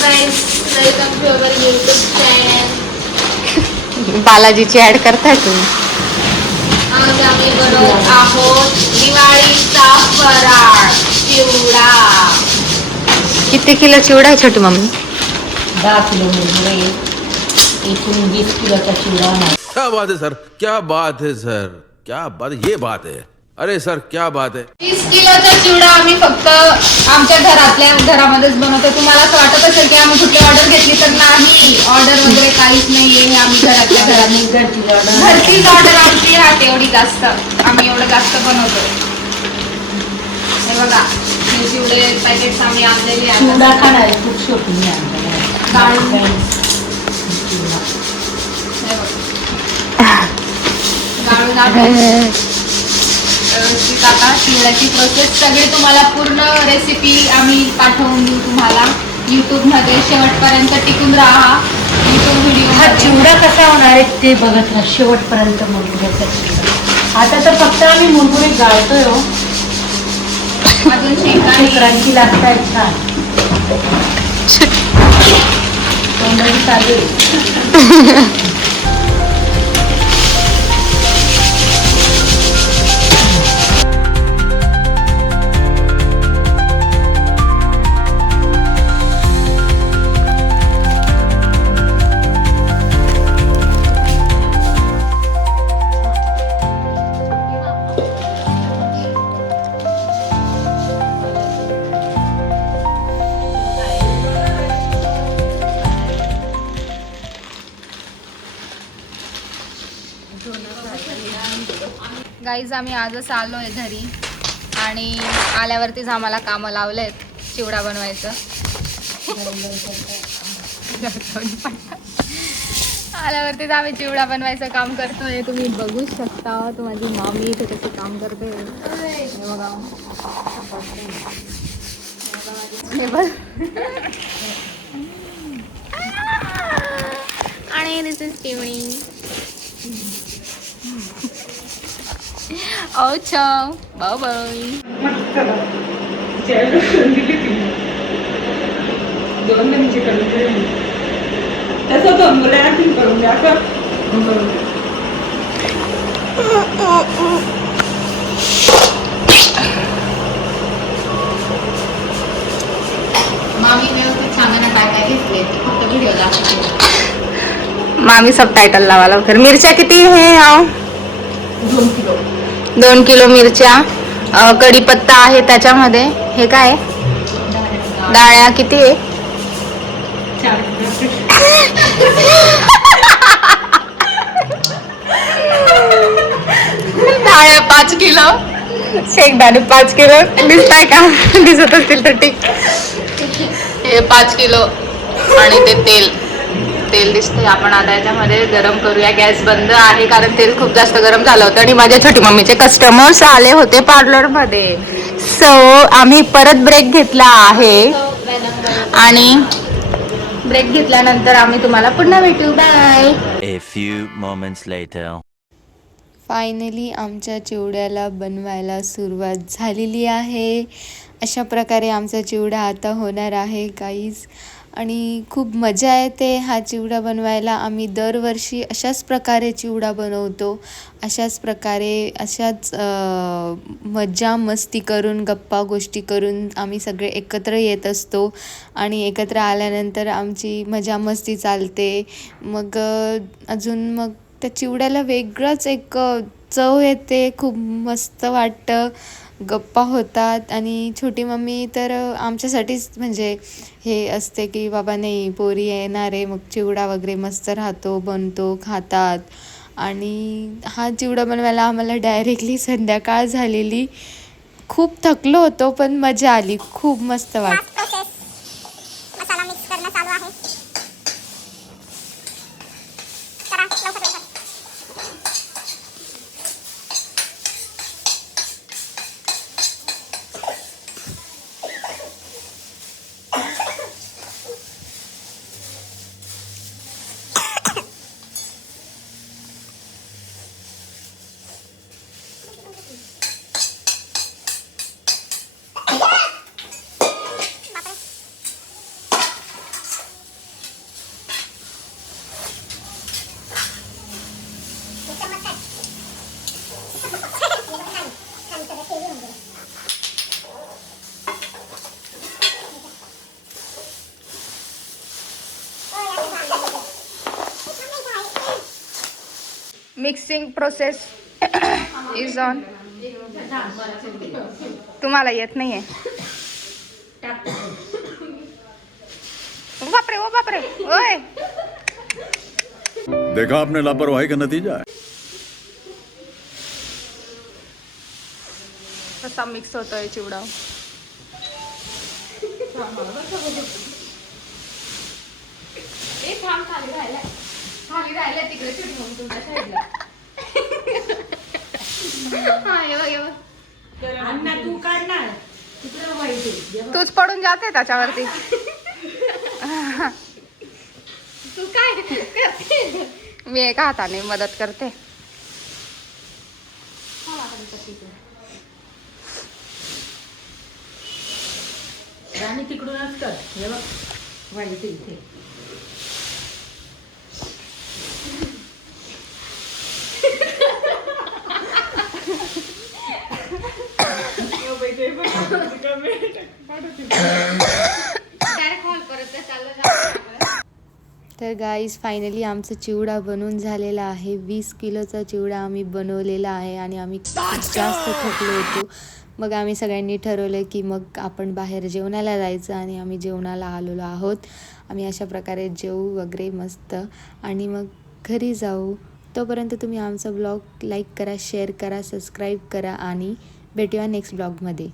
Guys, welcome to our YouTube channel. बालाजीची ad करताय तुम्ही. आज आम्ही बनवत आहोत दिवाळीचा फराळ चिवडा. किती किलो चिवडा आहे छोटी मम्मी? 10 किलो मुरमुरे, एकूण 20 किलोचा चिवडा आहे. क्या बात है सर, क्या बात है सर, क्या बात, ये बात है. अरे सर क्या बात है. 20 किलोचा चिवडा आम्ही फक्त आमच्या घरामध्येच बनवतो. तुम्हाला असं वाटत असेल की आम्ही कुठली ऑर्डर घेतली, तर नाही, ऑर्डर वगैरे काहीच नाहीये. हे आम्ही घरातल्या घरात घरचीच ऑर्डर आमची राहते. एवढी जास्त आम्ही एवढं जास्त बनवतो. हे बघा, हे चिवडे पॅकेट्स आम्ही आणलेले चिवडा आहेत. खाणार खूप शोकीन आहे आमच्याकडे. गाळून आपण व्यवस्थित आता चिवड्याची प्रोसेस सगळी तुम्हाला पूर्ण रेसिपी आम्ही पाठवून देऊ तुम्हाला यूट्यूबमध्ये. शेवटपर्यंत टिकून राहा यूट्यूब व्हिडिओ. हा चिवडा कसा होणार आहे ते बघत राहा शेवटपर्यंत. मुरमुऱ्याचा चिवडा आता तर फक्त आम्ही मुरमुरे गाळतोय हो. अजून शेंगदाणे क्रांती लागतायत छान. तोंडाची चालू आहे. गाईज, आम्ही आजच आलो आहे घरी आणि आल्यावरतीच आम्हाला कामं लावले आहेत चिवडा बनवायचं. आल्यावरतीच आम्ही चिवडा बनवायचं काम करतोय. तुम्ही बघू शकता तू माझी मामी इथे कशी काम करते. हे बघा, आणि दिस इज चिमणी. अच्छा, बाय बाय. मामी व्यवस्थित सांगा ना काय काय घेतले, फक्त व्हिडिओ दाखवते. मामी सब टायटल लावा लवकर. मिरच्या किती हे? 2 किलो 2 किलो मिरच्या. कढीपत्ता आहे त्याच्यामध्ये. हे काय आहे? डाळ्या किती आहे? 4 डाळ्या 5 किलो. शेंगदाणे 5 किलो. दिसताय का? दिसत असतील तर ठीक. हे 5 किलो आणि ते तेल दिसतंय. आपण आता याच्यामध्ये गरम करूया. गॅस बंद आहे कारण तेल खूप जास्त गरम झालं होतं आणि माझ्या छोटी मम्मीचे कस्टमर्स आले होते पार्लरमध्ये. सो आम्ही परत ब्रेक घेतला आहे आणि ब्रेक घेतल्यानंतर आम्ही तुम्हाला पुन्हा भेटू. Bye. A few moments later. Finally आमच्या चिवड्याला बनवायला सुरुवात झालेली आहे. अशा प्रकारे आमचा चिवडा आता होणार आहे गाईज. आणि खूप मजा येते हा चिवडा बनवायला. आम्ही दरवर्षी अशाच प्रकारे चिवडा बनवतो. अशाच मज्जा मस्ती करून गप्पा गोष्टी करून आम्ही सगळे एकत्र येत असतो आणि एकत्र आल्यानंतर आमची मजा मस्ती चालते. मग अजून मग त्या चिवड्याला वेगळंच एक चव येते. खूप मस्त वाटतं. गप्पा होतात आणि छोटी मम्मी तर आमच्यासाठीच म्हणजे हे असते की बाबा नाही पोरी येणार आहे, मग चिवडा वगैरे मस्त राहतो, बनतो, खातात. आणि हा चिवडा बनवायला आम्हाला डायरेक्टली संध्याकाळ झालेली. खूप थकलो होतो पण मजा आली. खूप मस्त वाटतं. मसाला मिक्स करणं चालू आहे. करा लवकर लवकर. Mixing process is on. तुम्हाला येत नाहीये. ओ बापरे, ओ बापरे, ओय. देखा आपने लापरवाही का नतीजा है. कसा मिक्स होतोय चिवडा. खाली राहिला तिकडे तुमच्या साईडला. अण्णा तू काढणार तिकडे व्हायचे तूच पडून जाते त्याच्यावरती. तू काय करते? मी एका हाताने मदत करते. आणि तिकडूनच कर. हे बघ व्हायचे इथे. तर गाईज फायनली आमचा चिवडा बनवून झालेला आहे. 20 किलोचा चिवडा आम्ही बनवलेला आहे आणि आम्ही खूप जास्त थकलो होतो. मग आम्ही सगळ्यांनी ठरवलं की मग आपण बाहेर जेवणाला जायचं आणि आम्ही जेवणाला आलेलो आहोत. आम्ही अशा प्रकारे जेवू वगैरे मस्त आणि मग घरी जाऊ. तोपर्यंत तुम्ही आमचा ब्लॉग लाईक करा, शेअर करा, सबस्क्राईब करा आणि भेटूया नेक्स्ट ब्लॉगमध्ये.